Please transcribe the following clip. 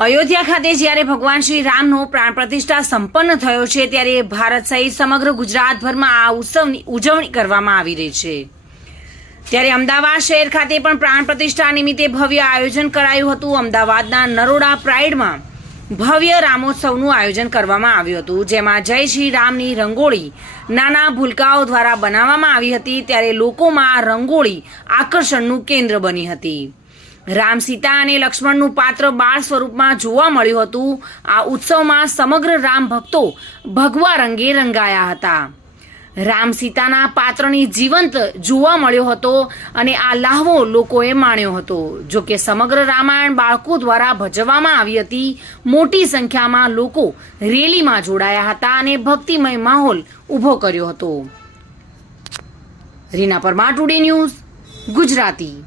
અયોધ્યા ખાતે જ્યારે ભગવાન શ્રી રામનો પ્રાણ પ્રતિષ્ઠા સંપન્ન થયો છે, ત્યારે ભારત સહિત સમગ્ર ગુજરાતભરમાં આ ઉત્સવની ઉજવણી કરવામાં આવી રહી છે. ત્યારે અમદાવાદ શહેર ખાતે પણ પ્રાણ પ્રતિષ્ઠા નિમિત્તે ભવ્ય આયોજન કરાયું હતું. અમદાવાદના નરોડા પ્રાઇડમાં ભવ્ય રામોત્સવનું આયોજન કરવામાં આવ્યું હતું, જેમાં જય શ્રી રામની રંગોળી નાના ભૂલકાઓ દ્વારા બનાવવામાં આવી હતી. ત્યારે લોકોમાં આ રંગોળી આકર્ષણનું કેન્દ્ર બની હતી. રામ સીતા અને લક્ષ્મણનું પાત્ર બાળ સ્વરૂપમાં જોવા મળ્યું હતું. આ ઉત્સવમાં સમગ્ર રામ ભક્તો ભગવા રંગે રંગાયા હતા. રામ સીતાના પાત્રની જીવંત જોવા મળ્યો હતો અને આ લાહવો લોકોએ માણ્યો હતો. જો કે સમગ્ર રામાયણ બાળકો દ્વારા ભજવવામાં આવી હતી. મોટી સંખ્યામાં લોકો રેલીમાં જોડાયા હતા અને ભક્તિમય માહોલ ઊભો કર્યો હતો. Reena Parmar, today news Gujarati.